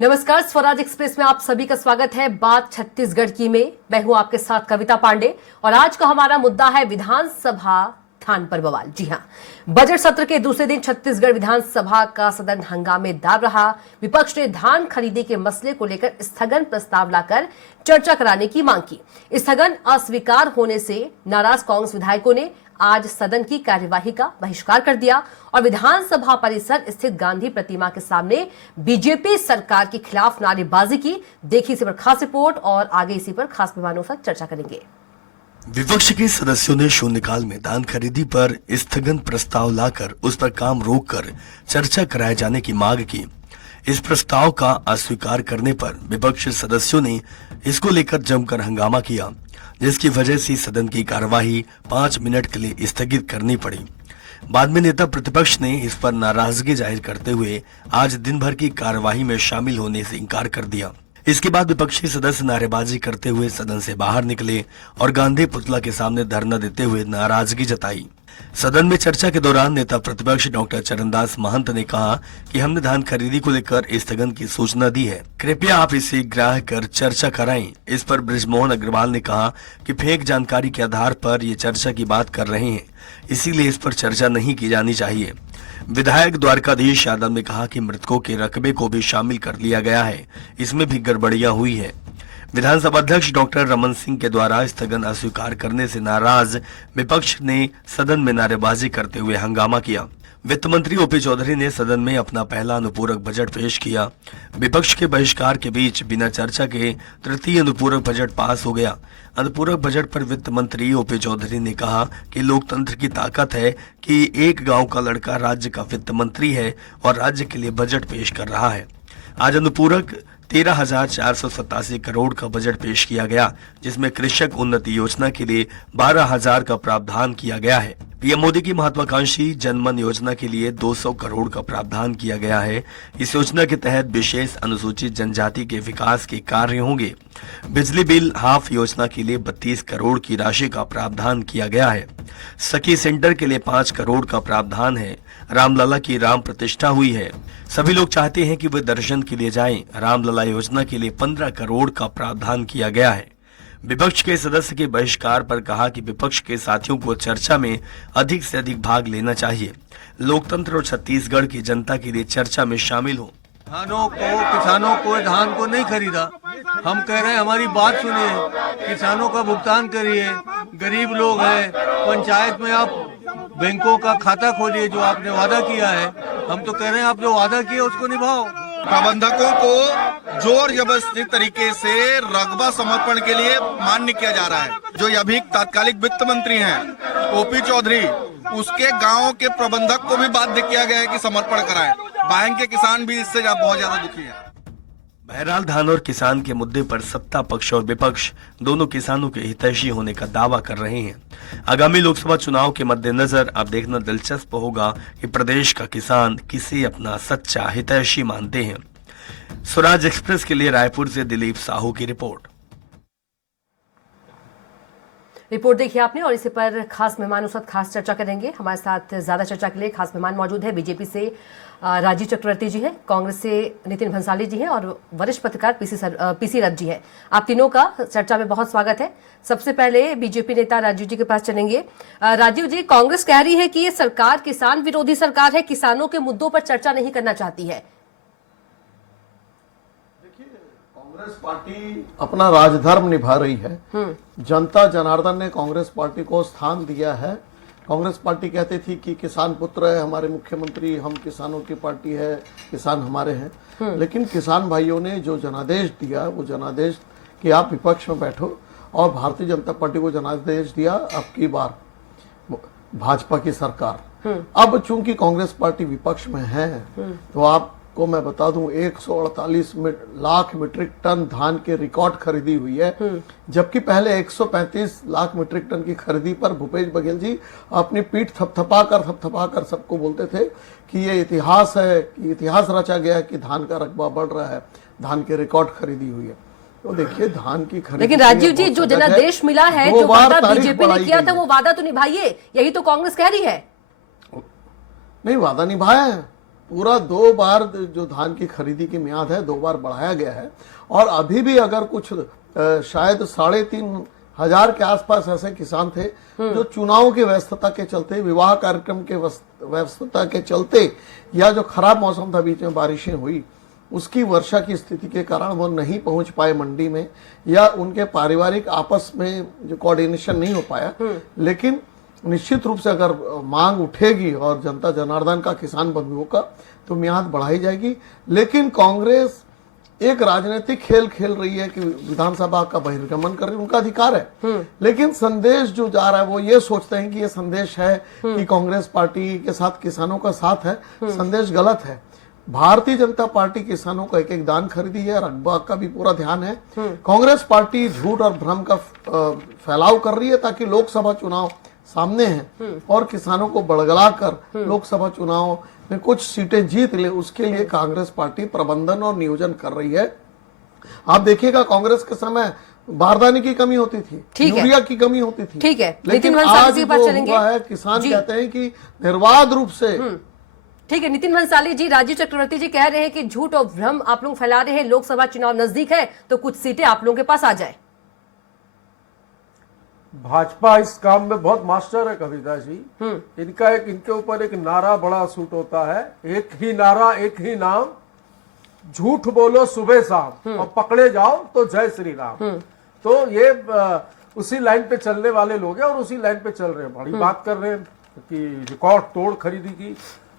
नमस्कार, स्वराज एक्सप्रेस में आप सभी का स्वागत है। बात छत्तीसगढ़ की में मैं हूं आपके साथ कविता पांडे और आज का हमारा मुद्दा है विधानसभा धान पर बवाल। जी हां, बजट सत्र के दूसरे दिन छत्तीसगढ़ विधानसभा का सदन हंगामेदार रहा। विपक्ष ने धान खरीदी के मसले को लेकर स्थगन प्रस्ताव लाकर चर्चा कराने की मांग की। स्थगन अस्वीकार होने से नाराज कांग्रेस विधायकों ने आज सदन की कार्यवाही का बहिष्कार कर दिया और विधानसभा परिसर स्थित गांधी प्रतिमा के सामने बीजेपी सरकार के खिलाफ नारेबाजी की। देखिए इसी पर खास रिपोर्ट और आगे इसी पर खास मेहमानों से चर्चा करेंगे। विपक्ष के सदस्यों ने शून्यकाल में धान खरीदी पर स्थगन प्रस्ताव लाकर उस पर काम रोककर चर्चा कराए जाने की मांग की। इस प्रस्ताव का अस्वीकार करने पर विपक्ष सदस्यों ने इसको लेकर जमकर हंगामा किया, जिसकी वजह से सदन की कार्यवाही 5 मिनट के लिए स्थगित करनी पड़ी। बाद में नेता प्रतिपक्ष ने इस पर नाराजगी जाहिर करते हुए आज दिन भर की कार्यवाही में शामिल होने से इनकार कर दिया। इसके बाद विपक्षी सदस्य नारेबाजी करते हुए सदन से बाहर निकले और गांधी पुतला के सामने धरना देते हुए नाराजगी जताई। सदन में चर्चा के दौरान नेता प्रतिपक्ष डॉक्टर चरणदास महंत ने कहा कि हमने धान खरीदी को लेकर स्थगन की सूचना दी है, कृपया आप इसे ग्राह्य कर चर्चा कराएं। इस पर बृजमोहन अग्रवाल ने कहा कि फेक जानकारी के आधार पर ये चर्चा की बात कर रहे हैं, इसीलिए इस पर चर्चा नहीं की जानी चाहिए। विधायक द्वारकाधीश यादव ने कहा कि मृतकों के रकबे को भी शामिल कर लिया गया है, इसमें भी गड़बड़ियां हुई है। विधानसभा अध्यक्ष डॉक्टर रमन सिंह के द्वारा स्थगन अस्वीकार करने से नाराज विपक्ष ने सदन में नारेबाजी करते हुए हंगामा किया। वित्त मंत्री ओपी चौधरी ने सदन में अपना पहला अनुपूरक बजट पेश किया। विपक्ष के बहिष्कार के बीच बिना चर्चा के तृतीय अनुपूरक बजट पास हो गया। अनुपूरक बजट पर वित्त मंत्री ओपी चौधरी ने कहा कि लोकतंत्र की ताकत है कि एक गांव का लड़का राज्य का वित्त मंत्री है और राज्य के लिए बजट पेश कर रहा है। आज अनुपूरक 13,487 करोड़ का बजट पेश किया गया, जिसमें कृषक उन्नति योजना के लिए 12,000 का प्रावधान किया गया है। पीएम मोदी की महत्वाकांक्षी जनमन योजना के लिए 200 करोड़ का प्रावधान किया गया है। इस योजना के तहत विशेष अनुसूचित जनजाति के विकास के कार्य होंगे। बिजली बिल हाफ योजना के लिए 32 करोड़ की राशि का प्रावधान किया गया है। सखी सेंटर के लिए 5 करोड़ का प्रावधान है। रामलला की राम प्रतिष्ठा हुई है। सभी लोग चाहते हैं कि वे दर्शन के लिए जाएं। रामलला योजना के लिए 15 करोड़ का प्रावधान किया गया है। विपक्ष के सदस्य के बहिष्कार पर कहा कि विपक्ष के साथियों को चर्चा में अधिक से अधिक भाग लेना चाहिए। लोकतंत्र और छत्तीसगढ़ की जनता के लिए चर्चा में शामिल हो। किसानों को धान को नहीं खरीदा। हम कह रहे हैं हमारी बात सुनिए, किसानों का भुगतान करिए। गरीब लोग हैं, पंचायत में आप बैंकों का खाता खोलिए जो आपने वादा किया है। हम तो कह रहे हैं आप जो वादा किया उसको निभाओ। प्रबंधकों को जोर जबरदस्ती तरीके से रकबा समर्पण के लिए मान्य किया जा रहा है। जो अभी तात्कालिक वित्त मंत्री हैं ओपी चौधरी, उसके गांव के प्रबंधक को भी बाध्य किया गया है कि समर्पण कराएं। बैंक के किसान भी इससे बहुत ज्यादा दुखी हैं। बहरहाल धान और किसान के मुद्दे पर सत्ता पक्ष और विपक्ष दोनों किसानों के हितैषी होने का दावा कर रहे हैं। आगामी लोकसभा चुनाव के मद्देनजर अब देखना दिलचस्प होगा कि प्रदेश का किसान किसे अपना सच्चा हितैषी मानते हैं। स्वराज एक्सप्रेस के लिए रायपुर से दिलीप साहू की रिपोर्ट देखिए आपने और इसी पर खास मेहमानों के साथ खास चर्चा करेंगे। हमारे साथ ज्यादा चर्चा के लिए खास मेहमान मौजूद है। बीजेपी से राजीव चक्रवर्ती जी हैं, कांग्रेस से नितिन भंसाली जी हैं और वरिष्ठ पत्रकार पीसी रथ जी हैं। आप तीनों का चर्चा में बहुत स्वागत है। सबसे पहले बीजेपी नेता राजीव जी के पास चलेंगे। राजीव जी, कांग्रेस कह रही है कि ये सरकार किसान विरोधी सरकार है, किसानों के मुद्दों पर चर्चा नहीं करना चाहती है। कांग्रेस पार्टी अपना राजधर्म निभा रही है। जनता जनार्दन ने कांग्रेस पार्टी को स्थान दिया है। कांग्रेस पार्टी कहती थी कि किसान पुत्र है हमारे मुख्यमंत्री, हम किसानों की पार्टी है, किसान हमारे हैं। लेकिन किसान भाइयों ने जो जनादेश दिया वो जनादेश कि आप विपक्ष में बैठो, और भारतीय जनता पार्टी को जनादेश दिया अब की बार भाजपा की सरकार। अब चूंकि कांग्रेस पार्टी विपक्ष में है तो आप को मैं बता दूं 148 लाख मीट्रिक टन धान के रिकॉर्ड खरीदी हुई है, जबकि पहले 135 लाख मीट्रिक टन की खरीदी पर भूपेश बघेल जी अपनी पीठ थपथपा कर सबको बोलते थे कि ये इतिहास है, कि इतिहास रचा गया है कि धान का रकबा बढ़ रहा है, धान के रिकॉर्ड खरीदी हुई है। तो देखिए धान की खरीदी, लेकिन राजीव जी जो जनादेश मिला है, जो वादा बीजेपी ने किया था वो वादा तो निभाइए, यही तो कांग्रेस कह रही है। नहीं, वादा निभाया है। पूरा 2 बार जो धान की खरीदी की मियाद है 2 बार बढ़ाया गया है। और अभी भी अगर कुछ शायद 3,500 के आसपास ऐसे किसान थे जो चुनाव की व्यस्तता के चलते, विवाह कार्यक्रम के व्यस्तता के चलते, या जो खराब मौसम था, बीच में बारिशें हुई, उसकी वर्षा की स्थिति के कारण वो नहीं पहुंच पाए मंडी में, या उनके पारिवारिक आपस में जो कोऑर्डिनेशन नहीं हो पाया। लेकिन निश्चित रूप से अगर मांग उठेगी और जनता जनार्दन का, किसान बंधुओं का, तो मियाद बढ़ाई जाएगी। लेकिन कांग्रेस एक राजनीतिक खेल खेल रही है कि विधानसभा का बहिर्गमन कर रही है, उनका अधिकार है। लेकिन संदेश जो जा रहा है वो ये सोचते हैं कि ये संदेश है कि कांग्रेस पार्टी के साथ किसानों का साथ है। संदेश गलत है। भारतीय जनता पार्टी किसानों का एक दान खरीदी है, रकबा का भी पूरा ध्यान है। कांग्रेस पार्टी झूठ और भ्रम का फैलाव कर रही है ताकि लोकसभा चुनाव सामने हैं और किसानों को बड़गलाकर लोकसभा चुनाव में कुछ सीटें जीत ले, उसके लिए कांग्रेस पार्टी प्रबंधन और नियोजन कर रही है। आप देखिएगा कांग्रेस के समय बारदाने की कमी होती थी, यूरिया की कमी होती थी, ठीक है, लेकिन नितिन आज जी के पास जो चलेंगे। हुआ है, किसान कहते हैं कि निर्बाध रूप से। ठीक है, नितिन भंसाली जी, राजीव चक्रवर्ती जी कह रहे हैं कि झूठ और भ्रम आप लोग फैला रहे हैं, लोकसभा चुनाव नजदीक है तो कुछ सीटें आप लोगों के पास आ जाए। भाजपा इस काम में बहुत मास्टर है कविता जी। इनके ऊपर एक नारा बड़ा सूट होता है, एक ही नारा एक ही नाम, झूठ बोलो सुबह शाम और पकड़े जाओ तो जय श्री राम। तो ये उसी लाइन पे चलने वाले लोग हैं और उसी लाइन पे चल रहे हैं। बड़ी बात कर रहे हैं कि रिकॉर्ड तोड़ खरीदी की।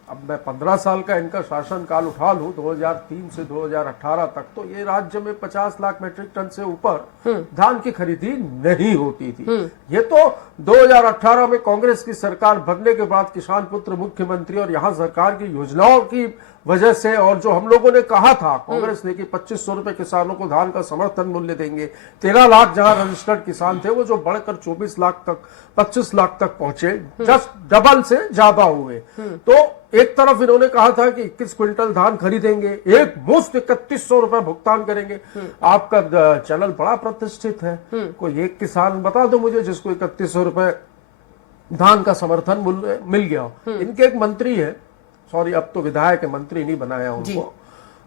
अब मैं 15 साल का इनका शासनकाल उठा लूं, 2003 से 2018 तक, तो ये राज्य में 50 लाख मीट्रिक टन से ऊपर धान की खरीदी नहीं होती थी। ये तो 2018 में कांग्रेस की सरकार बनने के बाद किसान पुत्र मुख्यमंत्री और यहाँ सरकार की योजनाओं की वजह से, और जो हम लोगों ने कहा था कांग्रेस ने कि 2500 रुपए किसानों को धान का समर्थन मूल्य देंगे, 13 लाख जहां रजिस्टर्ड किसान थे वो जो बढ़कर 24 लाख तक, 25 लाख तक पहुंचे, जस्ट डबल से ज्यादा हुए। तो एक तरफ इन्होंने कहा था कि 21 क्विंटल धान खरीदेंगे, एक मुश्त 3100 रुपए भुगतान करेंगे। आपका चैनल बड़ा प्रतिष्ठित है, कोई एक किसान बता दो मुझे जिसको 3100 रुपए धान का समर्थन मूल्य मिल गया हो। इनके एक मंत्री है, सॉरी अब तो विधायक है, मंत्री नहीं बनाया उनको,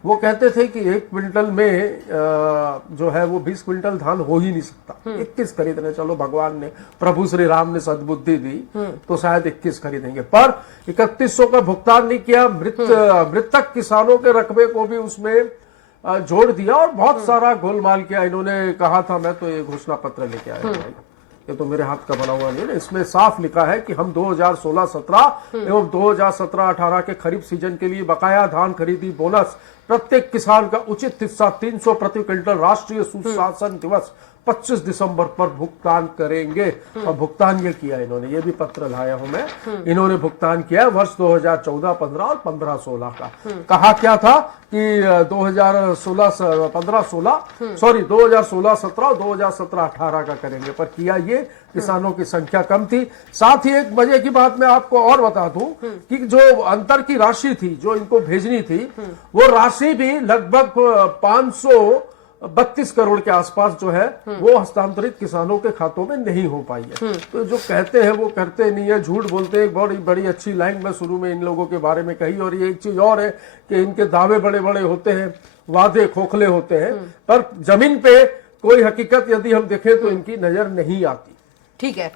वो कहते थे कि 1 क्विंटल में जो है वो 20 क्विंटल धान हो ही नहीं सकता, 21 खरीदने। चलो भगवान ने, प्रभु श्री राम ने सद्बुद्धि दी तो शायद 21 खरीदेंगे, पर 3100 का भुगतान नहीं किया। मृतक किसानों के रकबे को भी उसमें जोड़ दिया और बहुत सारा गोलमाल किया। इन्होंने कहा था मैं तो ये घोषणा पत्र लेके आया भाई, ये तो मेरे हाथ का बना हुआ नहीं है, इसमें साफ लिखा है कि हम 2016-17 एवं 2017-18 के खरीफ सीजन के लिए बकाया धान खरीदी बोनस प्रत्येक किसान का उचित हिस्सा 300 प्रति क्विंटल राष्ट्रीय सुशासन दिवस 25 दिसंबर पर भुगतान करेंगे। और भुगतान ये किया इन्होंने, ये भी पत्र लाया हूं मैं, इन्होंने भुगतान किया वर्ष 2014-15 और 15-16 का। कहा क्या था कि 2016-17 और 2017-18 का करेंगे, पर किया ये, किसानों की संख्या कम थी। साथ ही एक मजे की बात मैं आपको और बता दूं कि जो अंतर की राशि थी जो इनको भेजनी थी, वो राशि भी लगभग 532 करोड़ के आसपास जो है वो हस्तांतरित किसानों के खातों में नहीं हो पाई है। तो जो कहते हैं वो करते नहीं है, झूठ बोलते हैं। बड़ी बड़ी अच्छी लाइन मैं शुरू में इन लोगों के बारे में कही, और ये एक चीज और है कि इनके दावे बड़े बड़े होते हैं, वादे खोखले होते हैं, पर जमीन पे कोई हकीकत यदि हम देखें तो इनकी नजर नहीं आती। ठीक है,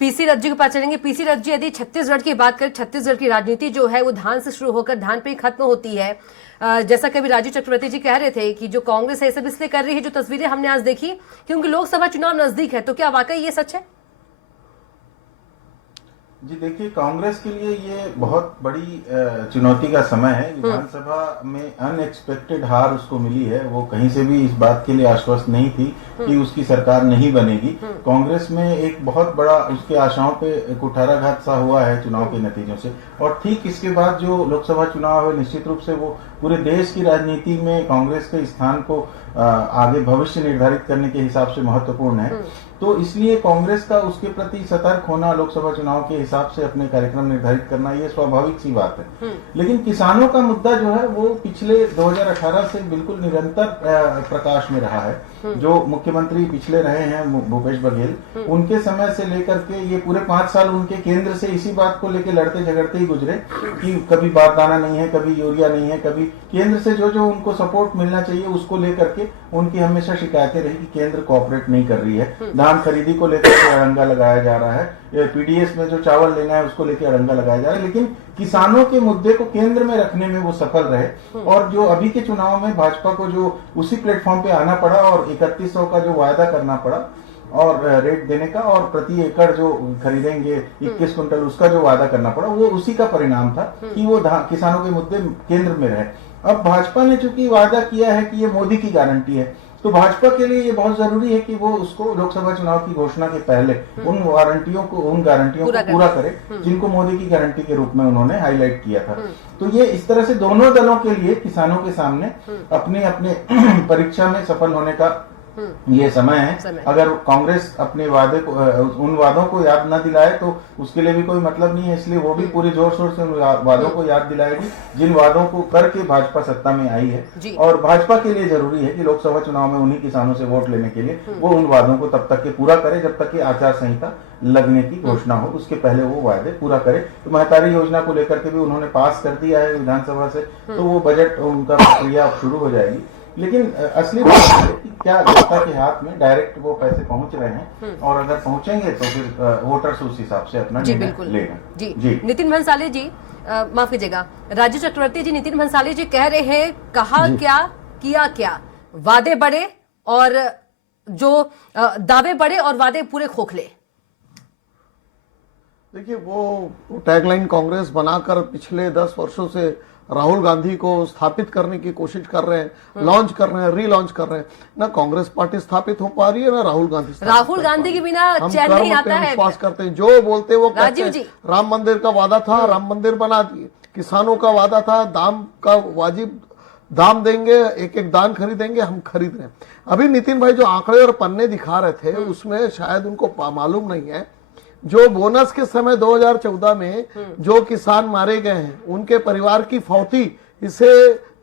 पीसी रज्जू के पास चलेंगे। पीसी रज्जू, यदि छत्तीसगढ़ की बात करें, छत्तीसगढ़ की राजनीति जो है वो धान से शुरू होकर धान पे ही खत्म होती है। जैसा कभी राजीव चक्रवर्ती जी कह रहे थे कि जो कांग्रेस है सब इसलिए कर रही है, जो तस्वीरें हमने आज देखी क्योंकि लोकसभा चुनाव नजदीक है, तो क्या वाकई ये सच है? जी देखिए, कांग्रेस के लिए ये बहुत बड़ी चुनौती का समय है। विधानसभा में अनएक्सपेक्टेड हार उसको मिली है। वो कहीं से भी इस बात के लिए आश्वस्त नहीं थी कि उसकी सरकार नहीं बनेगी। कांग्रेस में एक बहुत बड़ा उसके आशाओं पे कुठाराघात सा हुआ है चुनाव के नतीजों से, और ठीक इसके बाद जो लोकसभा चुनाव है निश्चित रूप से वो पूरे देश की राजनीति में कांग्रेस के स्थान को आगे भविष्य निर्धारित करने के हिसाब से महत्वपूर्ण है। तो इसलिए कांग्रेस का उसके प्रति सतर्क होना, लोकसभा चुनाव के हिसाब से अपने कार्यक्रम निर्धारित करना, ये स्वाभाविक सी बात है। लेकिन किसानों का मुद्दा जो है वो पिछले 2018 से बिल्कुल निरंतर प्रकाश में रहा है। जो मुख्यमंत्री पिछले रहे हैं भूपेश बघेल, उनके समय से लेकर के ये पूरे 5 साल उनके केंद्र से इसी बात को लेकर लड़ते झगड़ते ही गुजरे कि कभी बारदाना नहीं है, कभी यूरिया नहीं है, कभी केंद्र से जो जो उनको सपोर्ट मिलना चाहिए उसको लेकर के उनकी हमेशा शिकायतें रही कि केंद्र कोऑपरेट नहीं कर रही है। धान खरीदी को लेकर के अड़ंगा लगाया जा रहा है, पीडीएस में जो चावल लेना है उसको लेकर अड़ंगा लगाया जा रहा है, लेकिन किसानों के मुद्दे को केंद्र में रखने में वो सफल रहे। और जो अभी के चुनाव में भाजपा को जो उसी प्लेटफॉर्म पे आना पड़ा और 3100 का जो वायदा करना पड़ा और रेट देने का और प्रति एकड़ जो खरीदेंगे 21 कुंटल उसका जो वादा करना पड़ा, वो उसी का परिणाम था कि वो किसानों के मुद्दे केंद्र में रहे। अब भाजपा ने चूंकि वादा किया है कि ये मोदी की गारंटी है, तो भाजपा के लिए ये बहुत जरूरी है कि वो उसको लोकसभा चुनाव की घोषणा के पहले उन गारंटियों को पूरा करे जिनको मोदी की गारंटी के रूप में उन्होंने हाईलाइट किया था। तो ये इस तरह से दोनों दलों के लिए किसानों के सामने अपने अपने परीक्षा में सफल होने का ये समय है। अगर कांग्रेस अपने वादे को उन वादों को याद न दिलाए तो उसके लिए भी कोई मतलब नहीं है, इसलिए वो भी पूरे जोर शोर से उन वादों को याद दिलाएगी जिन वादों को करके भाजपा सत्ता में आई है। और भाजपा के लिए जरूरी है कि लोकसभा चुनाव में उन्हीं किसानों से वोट लेने के लिए वो उन वादों को तब तक के पूरा करे जब तक कि आचार संहिता लगने की घोषणा हो, उसके पहले वो वादे पूरा करे। तो महतारी योजना को लेकर के भी उन्होंने पास कर दिया है विधानसभा से, तो वो बजट उनका प्रक्रिया अब शुरू हो जाएगी। लेकिन असली बात है कि क्या जनता के हाथ में डायरेक्ट वो पैसे पहुंच रहे हैं, और अगर पहुंचेंगे तो फिर वोटर्स उस हिसाब से अपना निर्णय लेगा। जी नितिन भंसाली जी, माफ कीजिएगा, राजीव चक्रवर्ती जी, नितिन भंसाली जी कह रहे हैं कहा क्या किया क्या, वादे बड़े और जो दावे बड़े और वादे पूरे खोखले। देखिए वो टैगलाइन कांग्रेस बनाकर पिछले 10 वर्षों से राहुल गांधी को स्थापित करने की कोशिश कर रहे हैं, लॉन्च कर रहे हैं, रीलॉन्च कर रहे हैं। ना कांग्रेस पार्टी स्थापित हो पा रही है, ना राहुल गांधी के बिना चैन नहीं आता है। विश्वास करते हैं, जो बोलते वो कहते हैं। राम मंदिर का वादा था, राम मंदिर बना दिए। किसानों का वादा था, दाम का वाजिब दाम देंगे, एक एक दान खरीदेंगे, हम खरीद रहे हैं। अभी नितिन भाई जो आंकड़े और पन्ने दिखा रहे थे उसमें शायद उनको मालूम नहीं है, जो बोनस के समय 2014 में जो किसान मारे गए हैं उनके परिवार की फौती, इसे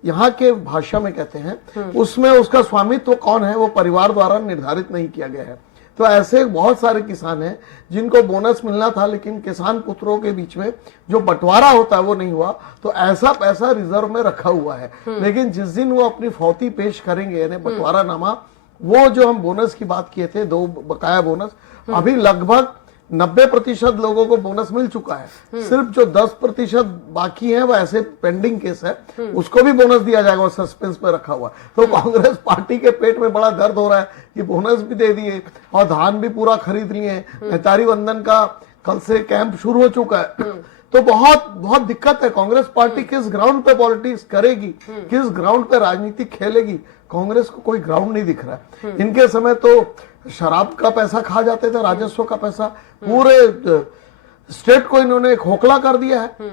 यहाँ के भाषा में कहते हैं, उसमें उसका स्वामित्व कौन है वो परिवार द्वारा निर्धारित नहीं किया गया है। तो ऐसे बहुत सारे किसान हैं जिनको बोनस मिलना था, लेकिन किसान पुत्रों के बीच में जो बंटवारा होता है वो नहीं हुआ, तो ऐसा पैसा रिजर्व में रखा हुआ है। लेकिन जिस दिन वो अपनी फौती पेश करेंगे, यानी बंटवारा नामा, वो जो हम बोनस की बात किए थे, 2 बकाया बोनस, अभी लगभग 90% लोगों को बोनस मिल चुका है। सिर्फ जो 10% बाकी है वो ऐसे पेंडिंग केस है, उसको भी बोनस दिया जाएगा, वो सस्पेंस पे रखा हुआ। तो कांग्रेस पार्टी के पेट में बड़ा दर्द हो रहा है कि बोनस भी दे दिए और धान भी पूरा खरीद लिए। महतारी वंदन का कल से कैंप शुरू हो चुका है। तो बहुत बहुत दिक्कत है। कांग्रेस पार्टी किस ग्राउंड पे पॉलिटिक्स करेगी, किस ग्राउंड पे राजनीति खेलेगी, कांग्रेस को कोई ग्राउंड नहीं दिख रहा है। इनके समय तो शराब का पैसा खा जाते थे, राजस्व का पैसा, पूरे स्टेट को इन्होंने खोखला कर दिया है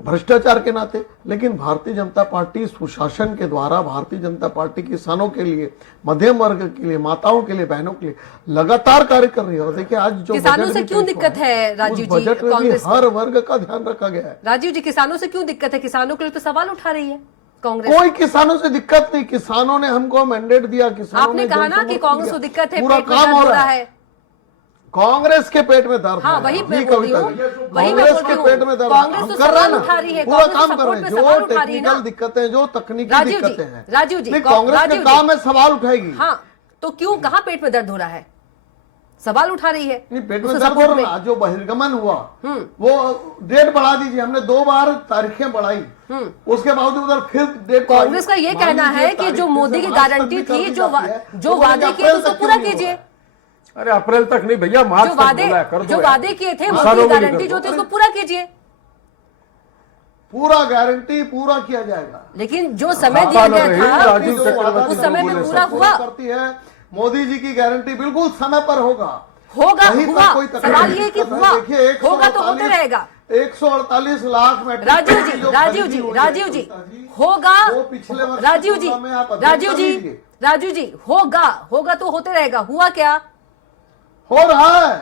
भ्रष्टाचार के नाते। लेकिन भारतीय जनता पार्टी सुशासन के द्वारा, भारतीय जनता पार्टी किसानों के लिए, मध्यम वर्ग के लिए, माताओं के लिए, बहनों के लिए लगातार कार्य कर रही है। और देखिए आज जो किसानों से क्यों दिक्कत है राजीव जी, बजट में भी हर वर्ग का ध्यान रखा गया है। राजीव जी, किसानों से क्यों दिक्कत है? किसानों के लिए तो सवाल उठा रही है कांग्रेस। कोई किसानों से दिक्कत नहीं, किसानों ने हमको मैंडेट दिया, किसानों आपने कहा ना कि कांग्रेस को दिक्कत है, पूरा पेट में काम दर्द हो रहा है। कांग्रेस के पेट में दर्द, हाँ, वही मैं बोल रही हूँ, कांग्रेस के पेट में दर्द, कांग्रेस तो सवाल उठा रही है, पूरा काम कर रहे हैं। जो टेक्निकल दिक्कतें, जो तकनीकी दिक्कतें हैं, राजीव जी, कांग्रेस का काम है सवाल उठाएगी। हाँ, तो क्यों, कहाँ पेट में दर्द हो रहा है? सवाल उठा रही है। नहीं, पेट में दर्द हो रहा है। जो बहिर्गमन हुआ वो डेट बढ़ा दीजिए, हमने 2 बार तारीखें बढ़ाई, उसके बावजूद उधर फिर डेट। कांग्रेस का ये कहना है कि जो मोदी की गारंटी थी, जो वादे किए उसको पूरा कीजिए। अरे अप्रैल तक नहीं भैया, मार्च तक बोला है, कर दो। जो वादे किए थे, मोदी की गारंटी जो थी उसको पूरा कीजिए। पूरा गारंटी पूरा किया जाएगा, लेकिन जो समय दिया गया था उस समय में पूरा हुआ। करती है मोदी जी की गारंटी बिल्कुल समय पर होगा। हुआ, सवाल ये कि हुआ, होगा तो होते रहेगा। 148 लाख में राजीव जी होगा, राजीव जी होगा तो होते रहेगा। हुआ क्या? हो रहा है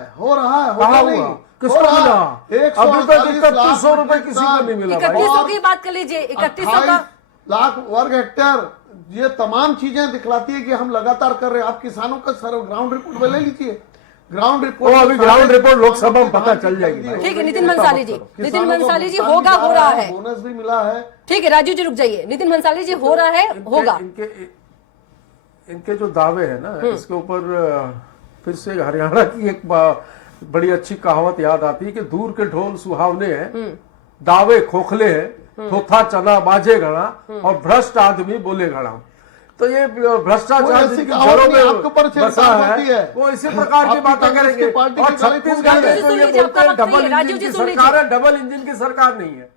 किसको मिला? अभी तक 3100 रुपए किसी को नहीं मिला। 3100 की बात कर लीजिए, 3100 का लाख वर्ग हेक्टेयर ये तमाम चीजें दिखलाती है कि हम लगातार कर रहे हैं। आप किसानों का सर ग्राउंड रिपोर्ट में ले लीजिए, ग्राउंड रिपोर्ट, अभी ग्राउंड रिपोर्ट लोकसभा में पता चल जाएगी। ठीक है नितिन भंसाली जी, नितिन भंसाली जी होगा, हो रहा है, बोनस भी मिला है। ठीक है राजीव जी रुक जाइए, नितिन भंसाली जी हो रहा है, होगा। इनके जो दावे है ना, इसके ऊपर फिर से हरियाणा की एक बड़ी अच्छी कहावत याद आती है कि दूर के ढोल सुहावने हैं, दावे खोखले हैं, थोथा चना बाजे गणा और भ्रष्ट आदमी बोले गणा। तो ये भ्रष्टाचार जिनकी जड़ों में बसा है, वो इसी प्रकार की बातें करेंगे। और छत्तीसगढ़ में तो ये बोलते हैं डबल इंजन की सरकार है, डबल इंजन की सरकार नहीं है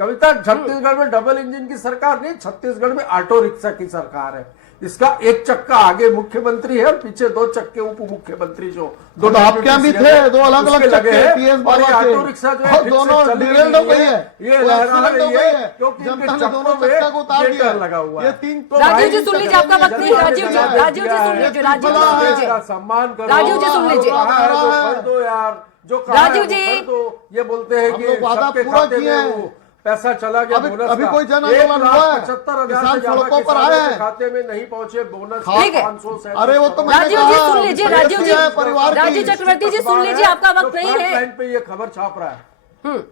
कविता। छत्तीसगढ़ में डबल इंजन की सरकार नहीं, छत्तीसगढ़ में ऑटो रिक्शा की सरकार है। इसका एक चक्का आगे मुख्यमंत्री है और पीछे दो चक्के उप मुख्यमंत्री जो तो आप क्या भी थे, दो अलग अलग लगे हैं। और ये ऑटो रिक्शा जो है दोनों डिरेल्ड हो गई है, ये लहरा रही है क्योंकि जनता ने दोनों चक्का को उतार दिया लगा हुआ है। ये तीन राजीव जी सुन लीजिए, आपका वक्त नहीं। राजीव जी, राजीव जी सुन लीजिए, राजीव जी सुन लीजिए, सम्मान करो। राजीव जी सुन लीजिए, दो यार जो राजीव जी ये बोलते हैं कि वादा पूरा किया है, पैसा चला गया बोनस अभी कोई जन आंदोलन हुआ है, 75,000 किसान सड़कों पर आए हैं, खाते में नहीं पहुंचे बोनस। ठीक है, अरे वो तो राजीव जी सुन लीजिए, राजीव जी, परिवार राजीव चक्रवर्ती जी सुन लीजिए, आपका वक्त नहीं है। पे ये खबर छाप रहा है।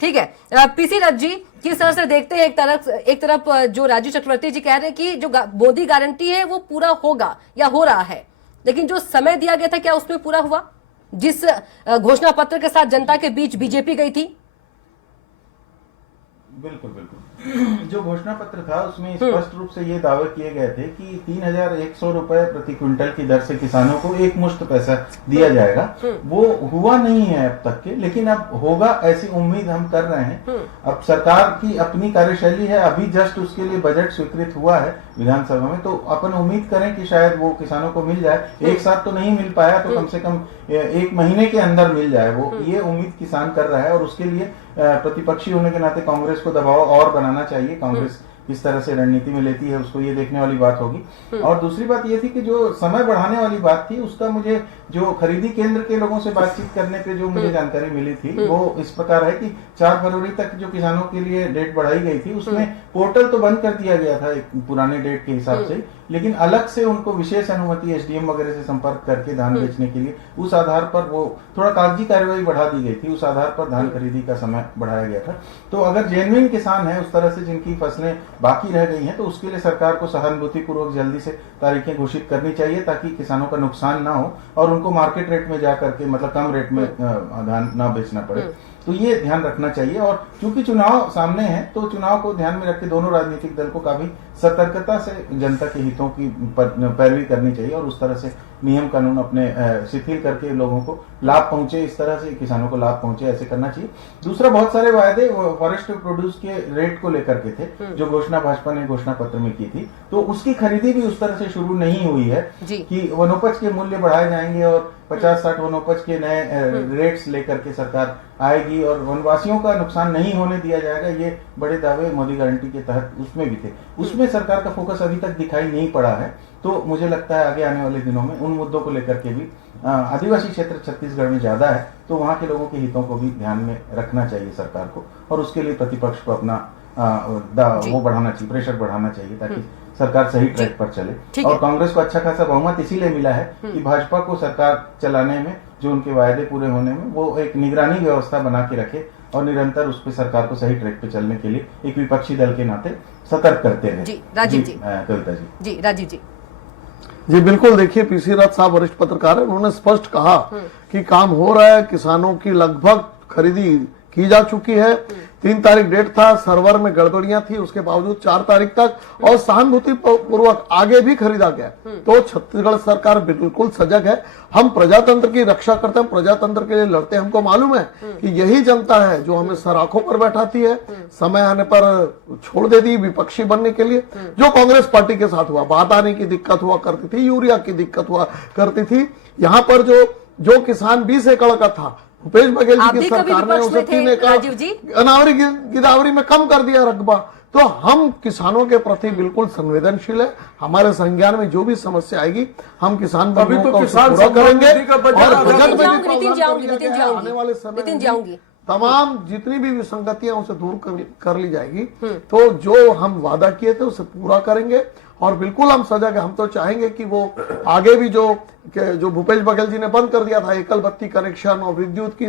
ठीक है, पीसी रथ जी किस तरह से देखते हैं, एक तरफ जो राजीव चक्रवर्ती जी कह रहे हैं कि जो मोदी गारंटी है वो पूरा होगा या हो रहा है, लेकिन जो समय दिया गया था क्या उसमें पूरा हुआ? जिस घोषणा पत्र के साथ जनता के बीच बीजेपी गई थी। बिल्कुल बिल्कुल जो घोषणा पत्र था उसमें स्पष्ट रूप से ये दावे किए गए थे कि 3,100 रुपए प्रति क्विंटल की दर से किसानों को एक मुश्त पैसा दिया जाएगा। वो हुआ नहीं है अब तक के, लेकिन अब होगा ऐसी उम्मीद हम कर रहे हैं। अब सरकार की अपनी कार्यशैली है, अभी जस्ट उसके लिए बजट स्वीकृत हुआ है विधानसभा में, तो अपन उम्मीद करें कि शायद वो किसानों को मिल जाए। एक साथ तो नहीं मिल पाया तो कम से कम एक महीने के अंदर मिल जाए, वो ये उम्मीद किसान कर रहा है। और उसके लिए प्रतिपक्षी होने के नाते कांग्रेस को दबाव और बनाना चाहिए। कांग्रेस किस तरह से रणनीति में लेती है उसको ये देखने वाली बात होगी। और दूसरी बात ये थी कि जो समय बढ़ाने वाली बात थी उसका मुझे जो खरीदी केंद्र के लोगों से बातचीत करने पे जो मुझे जानकारी मिली थी वो इस प्रकार है कि 4 फरवरी तक जो किसानों के लिए डेट बढ़ाई गई थी उसमें पोर्टल तो बंद कर दिया गया था एक पुराने डेट के हिसाब से, लेकिन अलग से उनको विशेष अनुमति एसडीएम वगैरह से संपर्क करके धान बेचने के लिए उस आधार पर वो थोड़ा कागजी कार्यवाही बढ़ा दी गई थी, उस आधार पर धान खरीदी का समय बढ़ाया गया था। तो अगर जेन्युइन किसान है उस तरह से जिनकी फसलें बाकी रह गई हैं तो उसके लिए सरकार को सहानुभूति पूर्वक जल्दी से तारीखें घोषित करनी चाहिए ताकि किसानों का नुकसान ना हो और उनको मार्केट रेट में जाकर के मतलब कम रेट में धान ना बेचना पड़े। तो ये ध्यान रखना चाहिए। और क्योंकि चुनाव सामने है तो चुनाव को ध्यान में रख के दोनों राजनीतिक दल को काफी सतर्कता से जनता के हितों की पैरवी करनी चाहिए और उस तरह से नियम कानून अपने शिथिल करके लोगों को लाभ पहुंचे, इस तरह से किसानों को लाभ पहुंचे, ऐसे करना चाहिए। दूसरा, बहुत सारे वायदे फॉरेस्ट प्रोड्यूस के रेट को लेकर के थे जो घोषणा भाजपा ने घोषणा पत्र में की थी, तो उसकी खरीदी भी उस तरह से शुरू नहीं हुई है कि वनोपज के मूल्य बढ़ाए जाएंगे और 50-60 वनोपज के नए रेट्स लेकर के सरकार आएगी और वनवासियों का नुकसान नहीं होने दिया जाएगा। ये बड़े दावे मोदी गारंटी के तहत उसमें भी थे, उसमें सरकार का फोकस अभी तक दिखाई नहीं पड़ा है। तो मुझे लगता है आगे आने वाले दिनों में उन मुद्दों को लेकर के भी आदिवासी क्षेत्र छत्तीसगढ़ में ज्यादा है तो वहां के लोगों के हितों को भी ध्यान में रखना चाहिए सरकार को और उसके लिए प्रतिपक्ष को अपना वो बढ़ाना चाहिए, प्रेशर बढ़ाना चाहिए ताकि सरकार सही ट्रैक पर चले। और कांग्रेस को अच्छा खासा बहुमत इसीलिए मिला है कि भाजपा को सरकार चलाने में जो उनके वायदे पूरे होने में वो एक निगरानी व्यवस्था बना के रखे और निरंतर उस पर सरकार को सही ट्रैक पे चलने के लिए एक विपक्षी दल के नाते सतर्क करते रहे। जी राजीव जी, कविता जी राजीव जी। जी बिल्कुल, देखिए पीसी रथ साहब वरिष्ठ पत्रकार है, उन्होंने स्पष्ट कहा कि काम हो रहा है, किसानों की लगभग खरीदी की जा चुकी है। 3 तारीख डेट था, सर्वर में गड़बड़ियां थी, उसके बावजूद 4 तारीख तक और सहानुभूति पूर्वक आगे भी खरीदा गया। तो छत्तीसगढ़ सरकार बिल्कुल सजग है। हम प्रजातंत्र की रक्षा करते हैं, प्रजातंत्र के लिए लड़ते हैं। हमको मालूम है कि यही जनता है जो हमें सराखों पर बैठाती है, समय आने पर छोड़ देती विपक्षी बनने के लिए। जो कांग्रेस पार्टी के साथ हुआ, बात आने की दिक्कत हुआ करती थी, यूरिया की दिक्कत हुआ करती थी। यहाँ पर जो किसान 20 एकड़ का था, भूपेश बघेल जी की सरकार ने उसे 3 एकड़ अनावरी गिदावरी में कम कर दिया रकबा। तो हम किसानों के प्रति बिल्कुल संवेदनशील है। हमारे संज्ञान में जो भी समस्या आएगी हम किसान बंधुओं को पूरा करेंगे और बजट में नितिन जाऊंगी तमाम जितनी भी विसंगतियां उसे दूर कर ली जाएगी। तो जो हम वादा किए थे उसे पूरा करेंगे और बिल्कुल हम सजग हैं। हम तो चाहेंगे कि वो आगे भी जो भूपेश बघेल जी ने बंद कर दिया था एकल बत्ती कनेक्शन और विद्युत की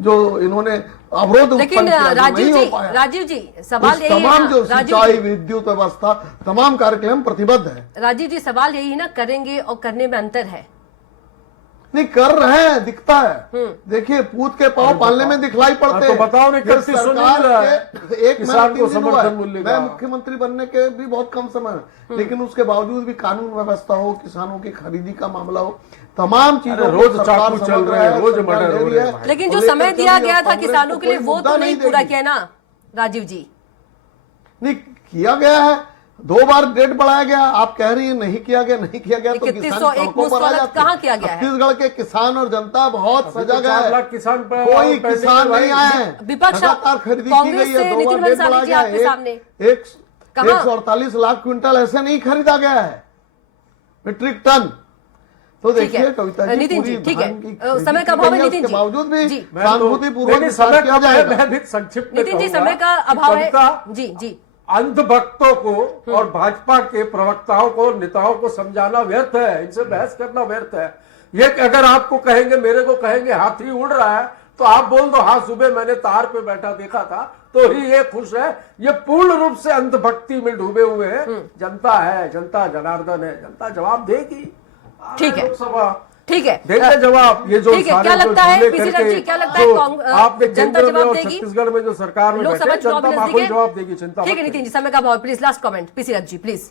जो इन्होंने अवरोध लेकिन उत्पन्न किया, जो नहीं हो पाया, राजीव जी सवाल यही है तमाम ना, जो राजीव सिंचाई जी, विद्युत व्यवस्था तमाम कार्यक्रम प्रतिबद्ध है। राजीव जी सवाल यही है ना, करेंगे और करने में अंतर है। नहीं कर रहे हैं, दिखता है। देखिए पूत के पांव पालने में दिखलाई पड़ते हैं। तो बताओ नहीं, ये करती सुन सरकार नहीं रहा है। के एक किसान महीना को 3 दिन हुआ समर्थन है। मूल्य मैं का। मुख्यमंत्री बनने के भी बहुत कम समय है, लेकिन उसके बावजूद भी कानून व्यवस्था हो, किसानों की खरीदी का मामला हो, तमाम चीजों अरे को रोज सरकार चाकू समझ चल रहे रहा हैं, है, रोज सरकार मर्डर ले हो रही रहे है। हैं। लेकिन वो जो लेकर समय चल दिया रही है, गया था कांग्रेस किसानों को के लिए कोई वो मुद्दा तो नहीं पूरा देगी। किया ना राजीव जी। नहीं किया गया है, 2 बार डेट बढ़ाया गया। आप कह रही है नहीं किया गया, नहीं किया गया तो 3101 किसान सड़कों पर आ मुस्तैद जाते हैं। कहाँ किया गया है? छत्तीसगढ़ के किसान और जनता बहुत अभी तो सजग 4 है। लाख किसान पे कोई पेंडिंग किसान है नहीं भाई। आए हैं। विपक्ष लगातार खरीदी की कांग्रेस गई है, से 2 नितिन बार डेट भंसाली बढ़ाया जी गया आपके सामने। है। कहाँ? 148 लाख क्विंटल ऐसे नहीं खरीदा गया है, मीट्रिक टन। तो ठीक देखिए है कविता जी, नितिन जी, पूरी ठीक है धान की खरीदी समय का की अभाव गई है है, नितिन उसके जी बावजूद भी जी सहानुभूतिपूर्वक नहीं, विचार समय किया का जाएगा। मैं भी संक्षिप्त में नितिन जी कहूंगा समय का कि अभाव है। कविता, जी जी अंधभक्तों को और भाजपा के प्रवक्ताओं को, नेताओं को समझाना व्यर्थ है, इनसे बहस करना व्यर्थ है। ये अगर आपको कहेंगे, मेरे को कहेंगे हाथी उड़ रहा है, तो आप बोल दो हाँ सुबह मैंने तार पे बैठा देखा था, तो ही ये खुश है। ये पूर्ण रूप से अंधभक्ति में डूबे हुए हैं। जनता है, जनता जनार्दन है, जनता जवाब देगी। ठीक है। लोकसभा ठीक है देंगे जवाब। ये जो ठीक है, सारे क्या जो लगता है जुमले पीसी करके जी, क्या लगता है जो जनता आपने केंद्र में जवाब और देगी? छत्तीसगढ़ में जो सरकार में लोकसभा बैठे, चुनाव जनता भी माकूल नजदीक जवाब है। देगी। चिंता ठीक मत है नितिन करिए। जी समय का अभाव, please last comment PC ji please.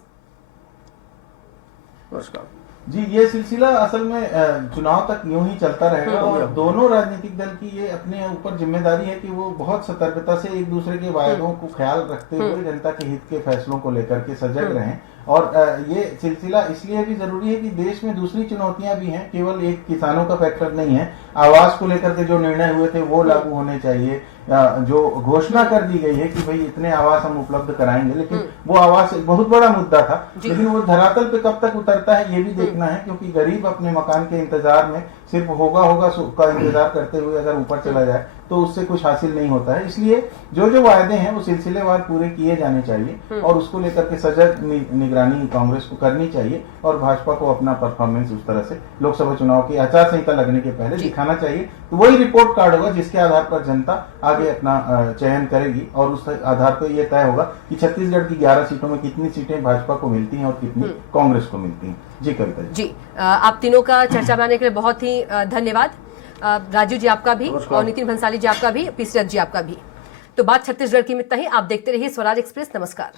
नमस्कार जी, ये सिलसिला असल में चुनाव तक यूं ही चलता रहेगा और दोनों राजनीतिक दल की ये अपने ऊपर जिम्मेदारी है कि वो बहुत सतर्कता से एक दूसरे के वायदों को ख्याल रखते हुए जनता के हित के फैसलों को लेकर के सजग रहें। और ये सिलसिला इसलिए भी जरूरी है कि देश में दूसरी चुनौतियां भी हैं, केवल एक किसानों का फैक्टर नहीं है। आवास को लेकर के जो निर्णय हुए थे वो लागू होने चाहिए। जो घोषणा कर दी गई है कि भाई इतने आवास हम उपलब्ध कराएंगे, लेकिन वो आवास एक बहुत बड़ा मुद्दा था, लेकिन वो धरातल पे कब तक उतरता है ये भी देखना है, क्योंकि गरीब अपने मकान के इंतजार में सिर्फ होगा का इंतजार करते हुए अगर ऊपर चला जाए तो उससे कुछ हासिल नहीं होता है। इसलिए जो जो वायदे हैं वो सिलसिलेवार पूरे किए जाने चाहिए और उसको लेकर के सजग निगरानी कांग्रेस को करनी चाहिए और भाजपा को अपना परफॉर्मेंस उस तरह से लोकसभा चुनाव की आचार संहिता लगने के पहले दिखाना चाहिए। तो वही रिपोर्ट कार्ड होगा जिसके आधार पर जनता आगे अपना चयन करेगी और उस आधार पर यह तय होगा कि छत्तीसगढ़ की 11 सीटों में कितनी सीटें भाजपा को मिलती हैं और कितनी कांग्रेस को मिलती हैं। जी कविता जी आप तीनों का चर्चा बनाने के लिए बहुत ही धन्यवाद। राजू जी आपका भी और नितिन भंसाली जी आपका भी, पीसी जी आपका भी। तो बात छत्तीसगढ़ की में इतना ही। आप देखते रहिए स्वराज एक्सप्रेस। नमस्कार।